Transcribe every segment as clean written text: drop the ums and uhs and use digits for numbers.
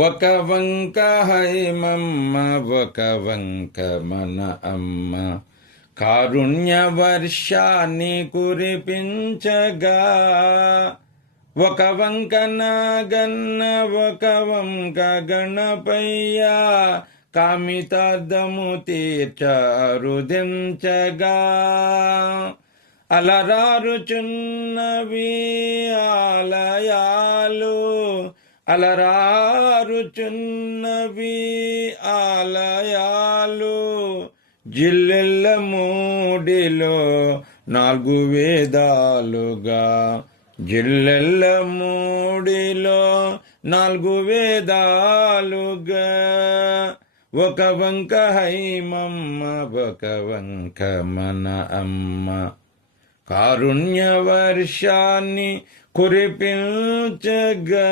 ఒక వంక హైమమ్మ ఒక వంక మన అమ్మ కారుణ్య వర్షాన్ని కురిపించగా, ఒక వంక నాగన్న ఒక వంక గణపయ్య కామితార్థము తీర్చరుదించగా, అలరారుచున్నవి ఆలయాలు అలరారుచున్నవి ఆలయాలు, జిల్లెల్ల మూడిలో 4 వేదాలుగా, జిల్లెల్ల మూడిలో 4 వేదాలుగా, ఒక వంక హైమమ్మ ఒక వంక మన అమ్మ కారుణ్య వర్షాన్ని కురిపించగా,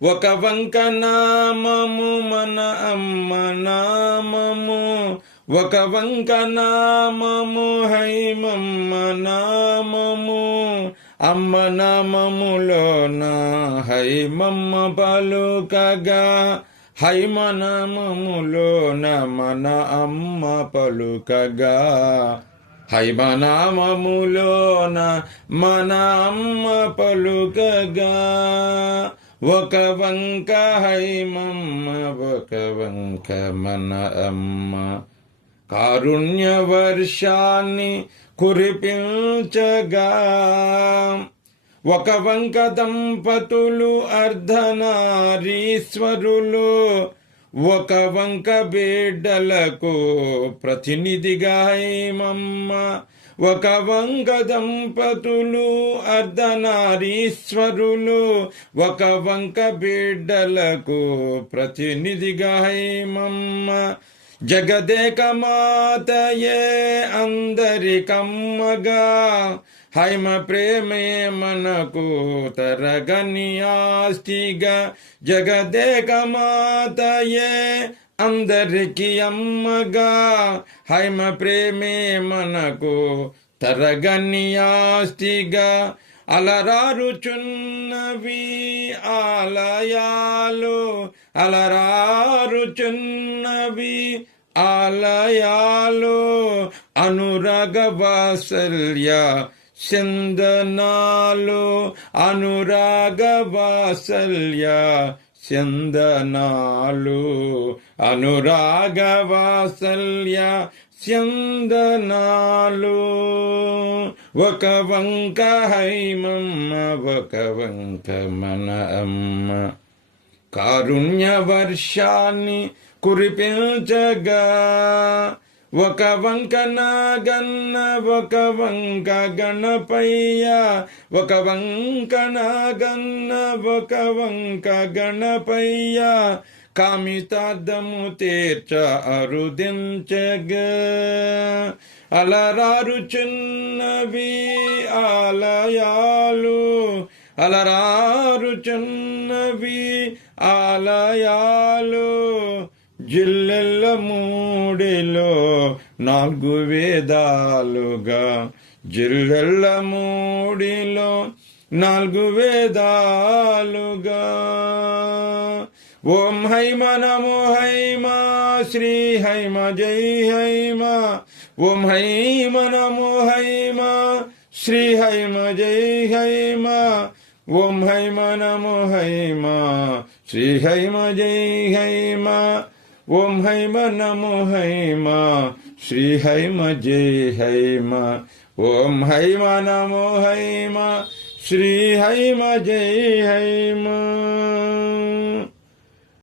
ఒక వంక నామము మన అమ్మ నామము, ఒక వంక నామము హైమమ్మ నామము, అమ్మ నామములోన హైమమ్మ పలుకగా, హైమ నామములోన మన అమ్మ పలుకగా, హైమ నామములోన మన అమ్మ పలుకగా, ఒక వంక హైమమ్మ ఒక వంక మన అమ్మ కారుణ్య వర్షాన్ని కురిపించగా, ఒక వంక దంపతులు అర్ధనారీశ్వరులు, ఒక వంక బిడ్డలకు ప్రతినిధిగా హైమమ్మ, ఒక వంక దంపతులు అర్ధనారీశ్వరులు, ఒక వంక బిడ్డలకు ప్రతినిధిగా హైమమ్మ, జగదేక మాతయే అందరికమ్మగా, హైమ ప్రేమే మనకు తరగని ఆస్తిగా, జగదేక మాతయే అందరికి అమ్మగా, హైమ ప్రేమే మనకు తరగని ఆస్తిగా, అలరారుచున్నవి ఆలయాలు అలరారుచున్నవి ఆలయాలు, అనురాగ వాత్సల్య చందనాలు అనురాగ వాత్సల్య చందనాలు, అనురాగ వాత్సల్య చందనాలు, ఒక వంక హైమమ్మ ఒక వంక మన అమ్మ కారుణ్య వర్షాన్ని కురిపించగా, ఒక వంక నాగన్న ఒక వంక గణపయ్య, ఒక వంక నాగన్న ఒక వంక గణపయ్య కామితార్థము తీర్చ అరుదించగా, అలరారుచున్నవి ఆలయాలు అలరారుచున్నవి ఆలయాలు, జిల్లెల్ల మూడిలో 4 వేదాలుగా, జిల్లెల్ల మూడిలో 4 వేదాలుగా, ఓం హైమ నమో హైమ శ్రీ హైమ జై హైమ, ఓం హైమ నమో హైమ శ్రీ హైమ జై హైమ, ఓం హైమ నమో హైమ శ్రీ హైమ జై హైమ, ఓం హైమ నమో హైమ శ్రీ హైమ జై హైమ, ఓం హైమ నమో హైమ శ్రీ హైమ జై హైమ.